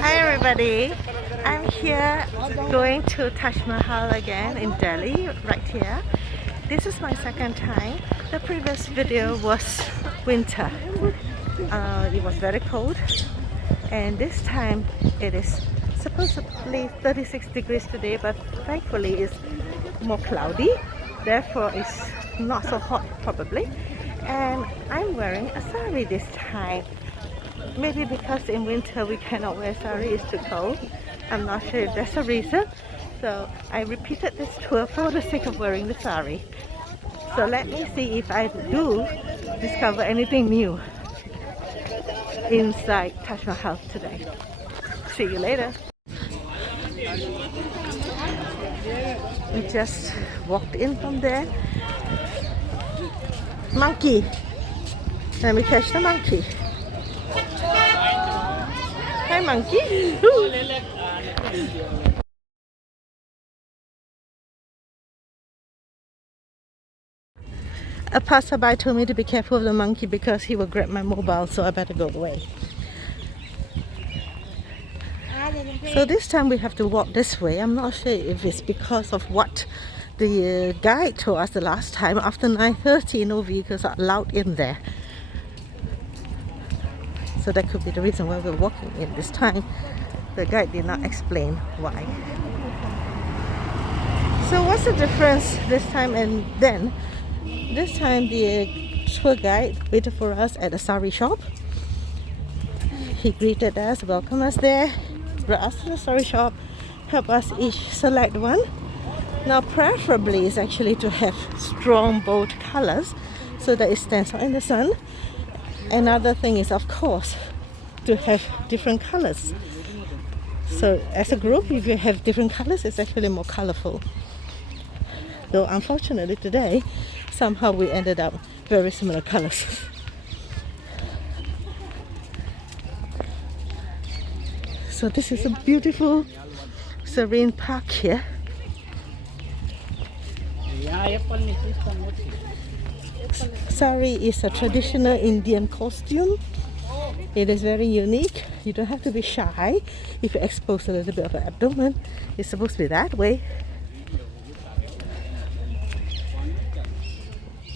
Hi everybody, I'm here going to Taj Mahal again in Delhi, right here. This is my second time. The previous video was winter. It was very cold, and this time it is supposedly 36 degrees today, but thankfully it's more cloudy, therefore it's not so hot probably. And I'm wearing a sari this time. Maybe because in winter we cannot wear sari, it's too cold. I'm not sure if that's a reason. So I repeated this tour for the sake of wearing the sari. So let me see if I do discover anything new inside Taj Mahal today. See you later. We just walked in from there. Monkey. Let me catch the monkey. Hi monkey. A passerby told me to be careful of the monkey because he will grab my mobile, so I better go away. So this time we have to walk this way. I'm not sure if it's because of what the guide told us the last time. After 9:30, no vehicles are allowed in there. So that could be the reason why we're walking in this time. The guide did not explain why. So what's the difference this time and then? This time the tour guide waited for us at a sari shop. He greeted us, welcomed us there, brought us to the sari shop, helped us each select one. Now preferably is actually to have strong bold colors so that it stands out in the sun. Another thing is of course to have different colors. So as a group, if you have different colors, it's actually more colorful. Though unfortunately today, somehow we ended up very similar colors. So this is a beautiful, serene park here. Sari is a traditional Indian costume. It is very unique. You don't have to be shy if you expose a little bit of an abdomen. It's supposed to be that way.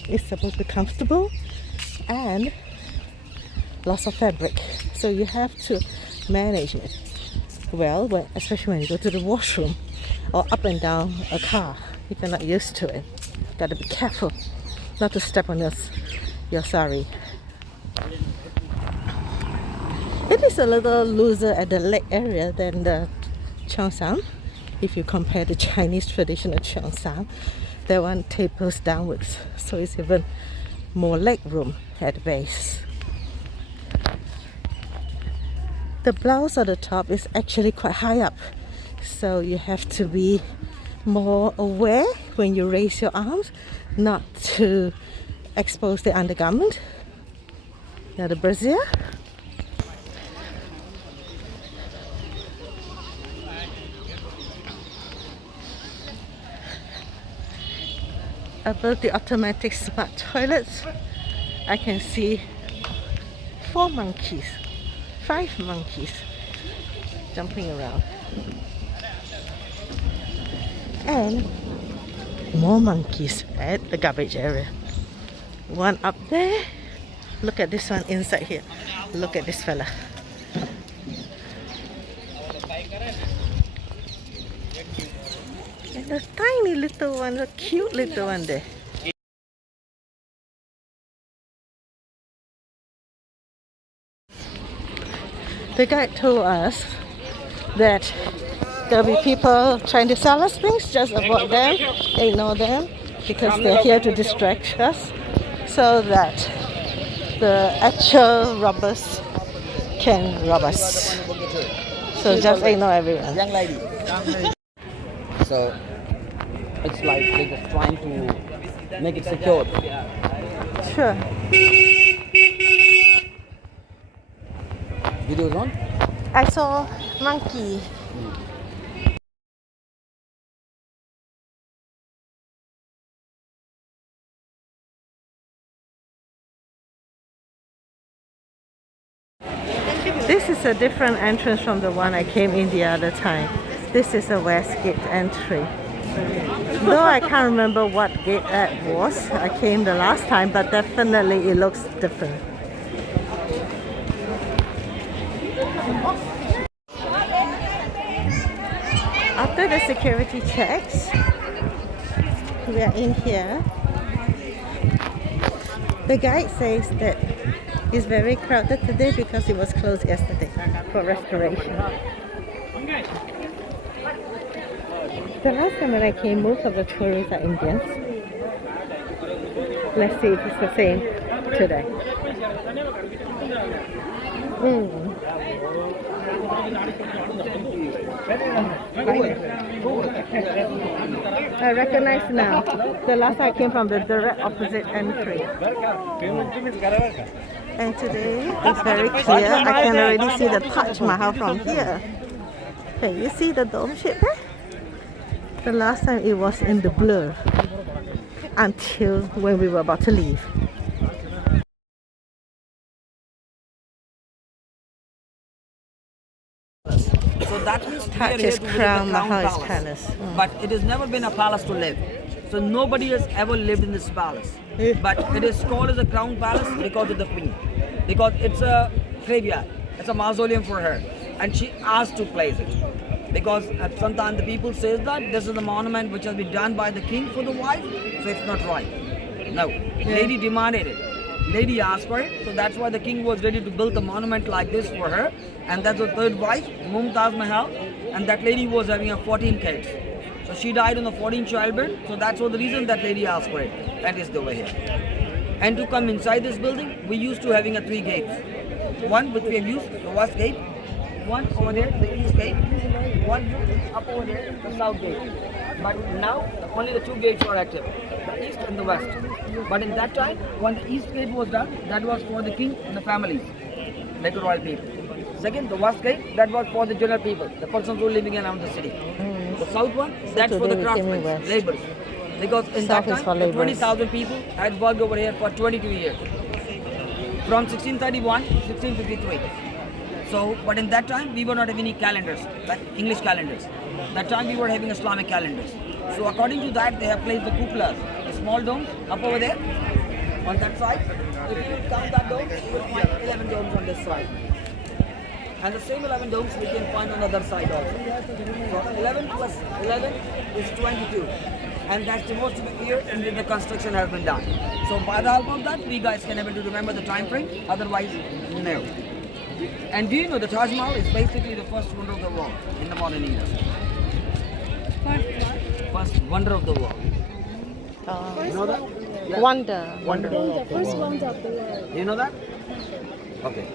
It's supposed to be comfortable and lots of fabric. So you have to manage it well, especially when you go to the washroom or up and down a car. If you're not used to it, you gotta be careful not to step on your sari. It is a little looser at the leg area than the cheongsam. If you compare the Chinese traditional cheongsam, that one tapers downwards, so it's even more leg room at the base. The blouse at the top is actually quite high up, so you have to be more aware when you raise your arms not to expose the undergarment. Now the brassiere. Above the automatic smart toilets, I can see 5 monkeys jumping around. And more monkeys at the garbage area. One up there. Look at this one inside here. Look at this fella. And the tiny little one, the cute little one there. The guide told us that there'll be people trying to sell us things. Just avoid them, ignore them, because they're here to distract us so that the actual robbers can rob us. So just ignore everyone. Young lady. So it's like they're just trying to make it secure. Sure. Videos on? I saw monkey. This is a different entrance from the one I came in the other time. This is a west gate entry. Though I can't remember what gate that was, I came the last time, but definitely it looks different. After the security checks, we are in here. The guide says that it's very crowded today because it was closed yesterday for restoration. The last time when I came, most of the tourists are Indians. Let's see if it's the same today. I recognize now. The last I came from the direct opposite entry. And today it's very clear. I can already see the Taj Mahal from here. Can you see the dome shape there? The last time it was in the blur until when we were about to leave. So that means Taj is crown, Mahal is palace. But it has never been a palace to live. So nobody has ever lived in this palace. But it is called as a crown palace because of the queen. Because it's a graveyard. It's a mausoleum for her. And she asked to place it. Because at some time the people says that this is the monument which has been done by the king for the wife. So it's not right. No. Lady demanded it. Lady asked for it. So that's why the king was ready to build a monument like this for her. And that's the third wife, Mumtaz Mahal. And that lady was having a 14 kids. So she died on the 14th childbirth. So that's what the reason that lady asked for it. That is the way here. And to come inside this building, we used to having a 3 gates. One which we have used, the west gate. One over there, the east gate. One up over there, the south gate. But now, only the 2 gates are active. The east and the west. But in that time, when the east gate was done, that was for the king and the families. Like the royal people. Second, the west gate, that was for the general people, the persons who are living around the city. The south one, that's for the craftsmen, laborers. Because in that time, 20,000 people had worked over here for 22 years. From 1631 to 1653. So, but in that time, we were not having any calendars, like English calendars. That time we were having Islamic calendars. So according to that, they have placed the cupolas, the small domes up over there, on that side. If you will count that dome, you will find 11 domes on this side. And the same 11 domes we can find on the other side also. So 11 plus 11 is 22. And that's the most of the year in which the construction has been done. So by the help of that, we guys can able to remember the time frame, otherwise no. And do you know the Taj Mahal is basically the first wonder of the world in the modern era. First wonder of the world. You know that? Yeah. Wonder. The first wonder of the world. You know that? Okay.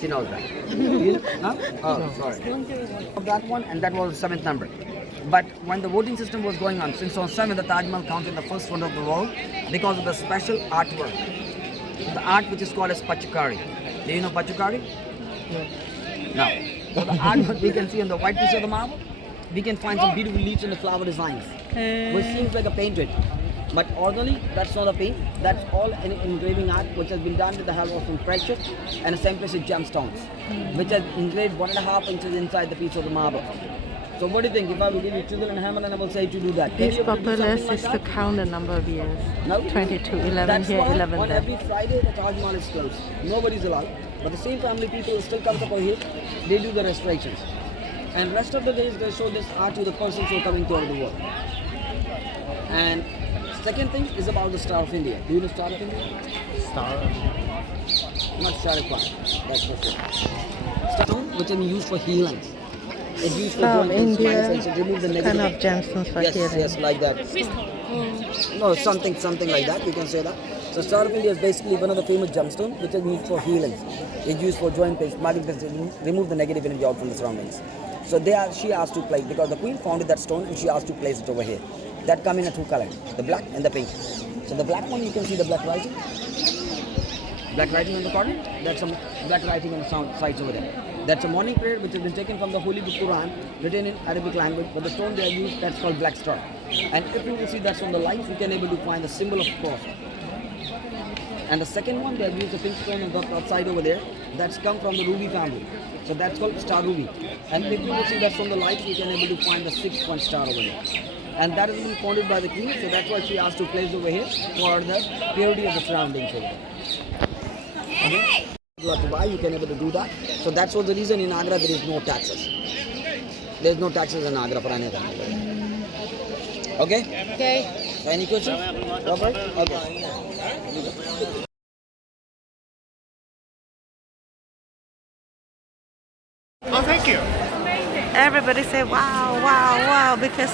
She knows that. You know? Oh, sorry. That one, and that was the 7th number. But when the voting system was going on, since on 7 the Taj Mahal counted the first wonder of the world because of the special artwork. The art which is called as Pachukari. Do you know Pachukari? No. So the art what we can see on the white piece of the marble, we can find some beautiful leaves and the flower designs, which seems like a painted. But ordinarily, that's not a paint. That's all an engraving art which has been done with the help of some precious and the same precious gemstones, which has engraved 1.5 inches inside the piece of the marble. So what do you think? If I will give you chisel and hammer and I will say to do that. It's popular is to count the number of years. No? 22, 11 That's here, why 11 on there. every Friday the Taj Mahal is closed. Nobody's allowed. But the same family people still comes up over here. They do the restorations. And rest of the days they show this art to the persons who are coming to all the world. And second thing is about the Star of India. Do you know Star of India? Star. Not Star of India. That's for sure. Stone which can be used for healing. It's used for Star of joint pains, India, spine pains, remove the negative. kind of gemstones for Yes, healing. yes, like that. No, something like that. You can say that. So Star of India is basically one of the famous gemstones which is used for healing. It's used for joint pains, smiling pains, remove the negative energy out from the surroundings. So she asked to place, because the queen founded that stone and she asked to place it over here. That come in a 2 color, the black and the pink. So the black one you can see the black writing. Black writing on the corner, that's some black writing on the sides over there. That's a morning prayer which has been taken from the Holy Book Quran, written in Arabic language, but the stone they have used, that's called black star. And if you will see that's on the lights, you can able to find the symbol of cross. And the second one, they have used a pink stone on the outside over there, That's come from the ruby family. So that's called star ruby. And if you will see that from the light, you can able to find the 6-point star over there. And that has been founded by the queen, so that's why she asked to place over here for the purity of the surroundings over there. Okay? If you want to buy, you can able to do that. So that's what the reason in Agra there is no taxes. There's no taxes in Agra for anything. Okay? Okay. Any questions? Robert? Okay. Oh, thank you. Everybody say wow, wow, wow, because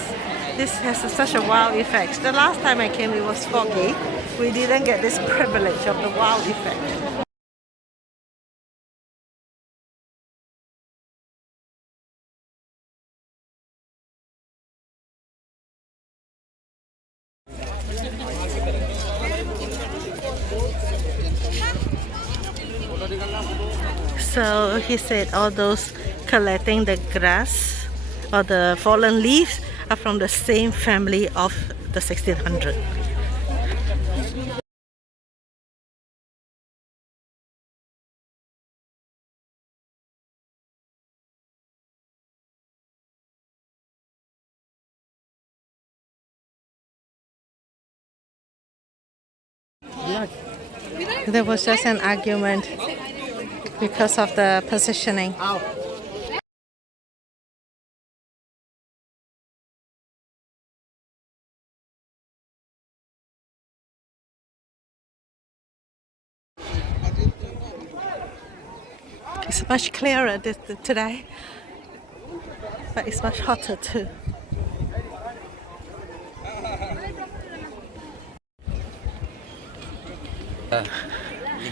this has such a wow effect. The last time I came, it was foggy. We didn't get this privilege of the wow effect. So he said all those collecting the grass or the fallen leaves are from the same family of the 1600. There was just an argument because of the positioning. It's much clearer today, but it's much hotter too. The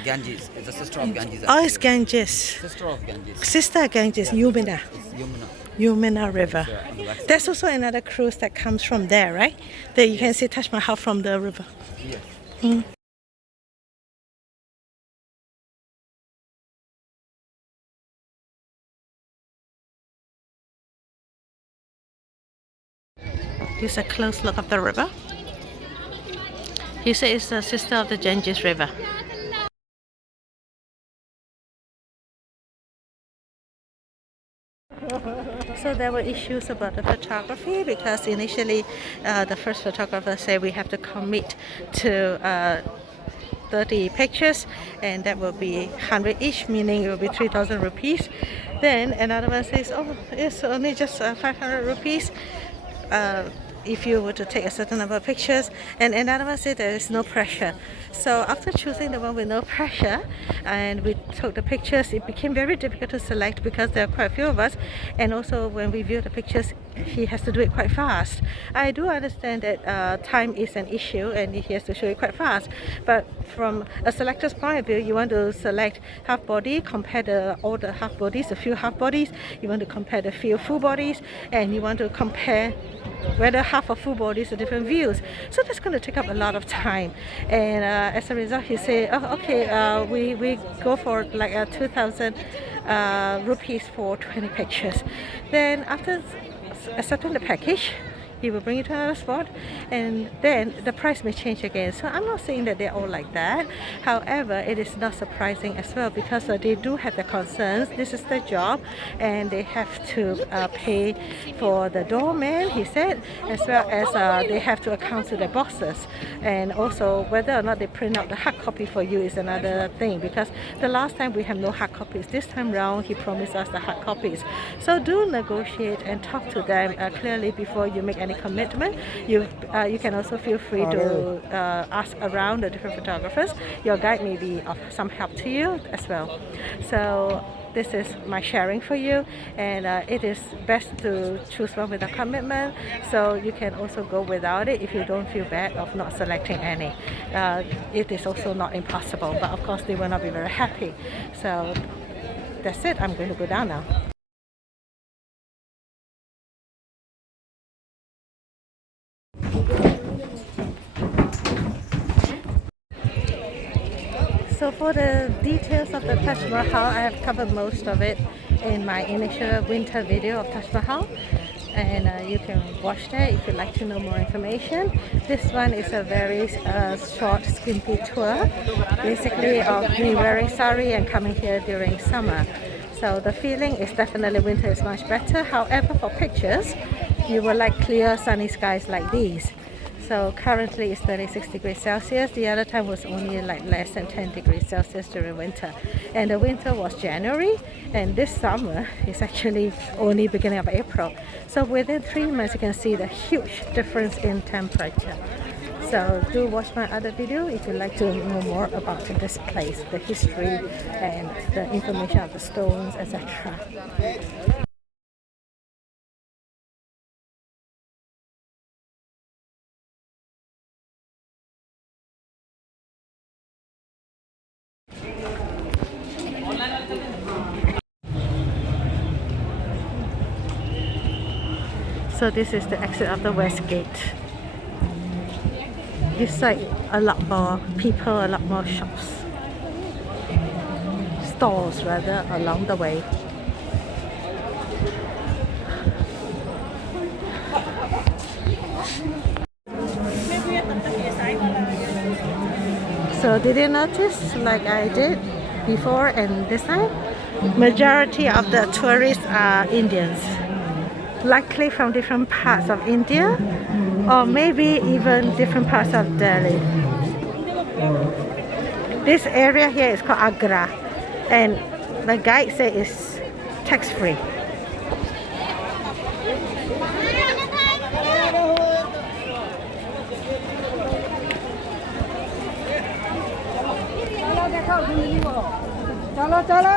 Ganges is the sister of Ganges. Oh, it's Ganges. Sister of Ganges. Sister Ganges, Yamuna. Yamuna. Yamuna River. There's also another cruise that comes from there, right? There you can see Taj Mahal from the river. Yes. Here's a close look of the river. He says it's the sister of the Ganges River. So there were issues about the photography because initially the first photographer said we have to commit to 30 pictures and that will be 100 each, meaning it will be 3,000 rupees. Then another one says, oh, it's only just 500 rupees. If you were to take a certain number of pictures, and another one said there is no pressure. So after choosing the one with no pressure and we took the pictures, it became very difficult to select because there are quite a few of us, and also when we view the pictures he has to do it quite fast. I do understand that time is an issue and he has to show it quite fast, but from a selector's point of view, you want to select half body, compare all the half bodies, a few half bodies, you want to compare the few full bodies, and you want to compare whether half or full bodies are different views. So that's going to take up a lot of time, and as a result he said, oh, okay, we go for like 2,000 rupees for 20 pictures. Then after accepting the package, he will bring you to another spot, and then the price may change again. So I'm not saying that they're all like that. However, it is not surprising as well because they do have their concerns. This is their job, and they have to pay for the doorman, he said, as well as they have to account to their bosses, and also whether or not they print out the hard copy for you is another thing, because the last time we have no hard copies. This time round he promised us the hard copies. So do negotiate and talk to them clearly before you make any commitment. You can also feel free to ask around the different photographers. Your guide may be of some help to you as well. So this is my sharing for you, and it is best to choose one with a commitment, so you can also go without it if you don't feel bad of not selecting any. It is also not impossible, but of course they will not be very happy. So that's it. I'm going to go down now. So for the details of the Taj Mahal, I have covered most of it in my initial winter video of Taj Mahal. and you can watch that if you'd like to know more information. This one is a very short, skimpy tour, basically of me wearing sari and coming here during summer. So the feeling is definitely winter is much better. However, for pictures, you will like clear sunny skies like these. So currently it's 36 degrees Celsius. The other time was only like less than 10 degrees Celsius during winter. And the winter was January, and this summer is actually only beginning of April. So within 3 months you can see the huge difference in temperature. So do watch my other video if you'd like to know more about this place, the history and the information of the stones, etc. So this is the exit of the west gate. This side a lot more people, a lot more shops, stalls rather, along the way. So did you notice, like I did before and this time, majority of the tourists are Indians, likely from different parts of India or maybe even different parts of Delhi. This area here is called Agra, and the guide said it's tax-free. चलो चलो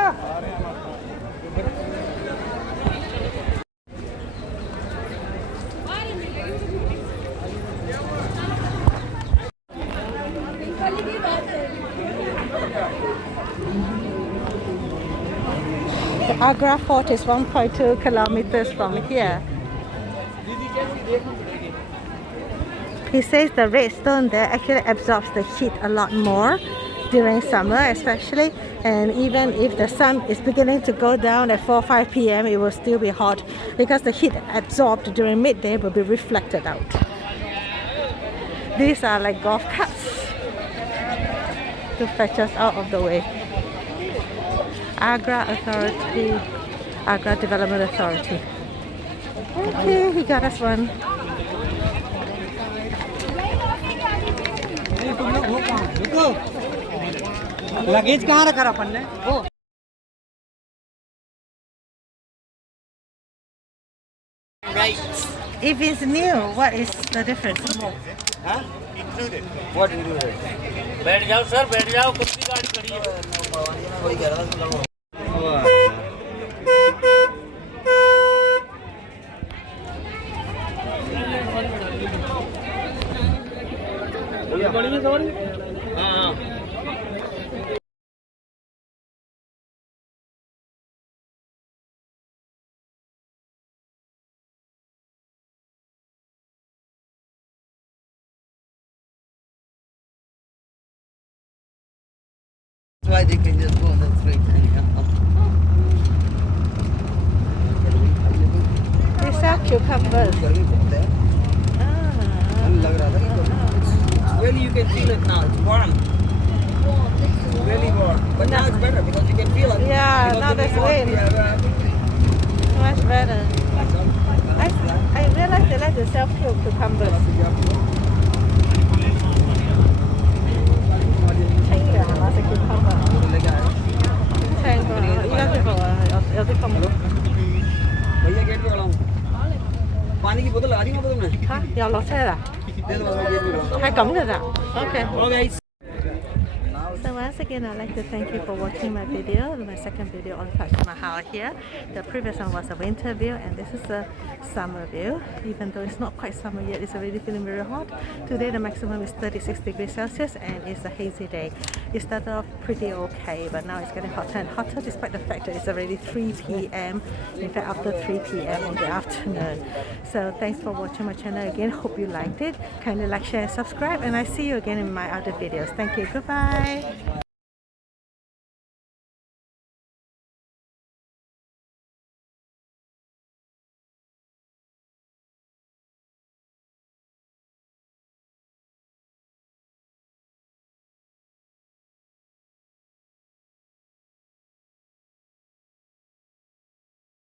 The Agra Fort is 1.2 kilometers from here. He says the red stone there actually absorbs the heat a lot more during summer especially, and even if the sun is beginning to go down at 4 or 5 p.m. it will still be hot because the heat absorbed during midday will be reflected out. These are like golf carts to fetch us out of the way. Agra Authority, Agra Development Authority. Okay, he got us one. Luggage कहाँ रखा अपन ने वो If it's new, what is the difference? Huh? Included. What included? बैठ जाओ sir, बैठ जाओ, कब की गाड़ी खड़ी है? वही कह रहा था That's why they can just go on the street anyhow. They sell cucumbers. It's really, you can feel it now. It's warm. Really warm. But now it's better because you can feel it. Yeah, Because now in the there's morning, wind. Much better. I realize they like to sell cucumbers. Cucumber. भैया gate पे खड़ा हूँ पानी की बोतल आ रही है तुमने Hả? Giờ lọt xe à? दे दो मैं गेट पे खड़ा हूँ Hai cổng rồi à? Okay. Okay. So once again, I'd like to thank you for watching my video, my second video on Taj Mahal here. The previous one was a winter view, and this is a summer view. Even though it's not quite summer yet, it's already feeling very hot. Today the maximum is 36 degrees Celsius, and it's a hazy day. It started off pretty okay, but now it's getting hotter and hotter despite the fact that it's already 3 p.m. In fact, after 3 p.m. in the afternoon. So thanks for watching my channel again. Hope you liked it. Kindly like, share, and subscribe, and I see you again in my other videos. Thank you. Goodbye.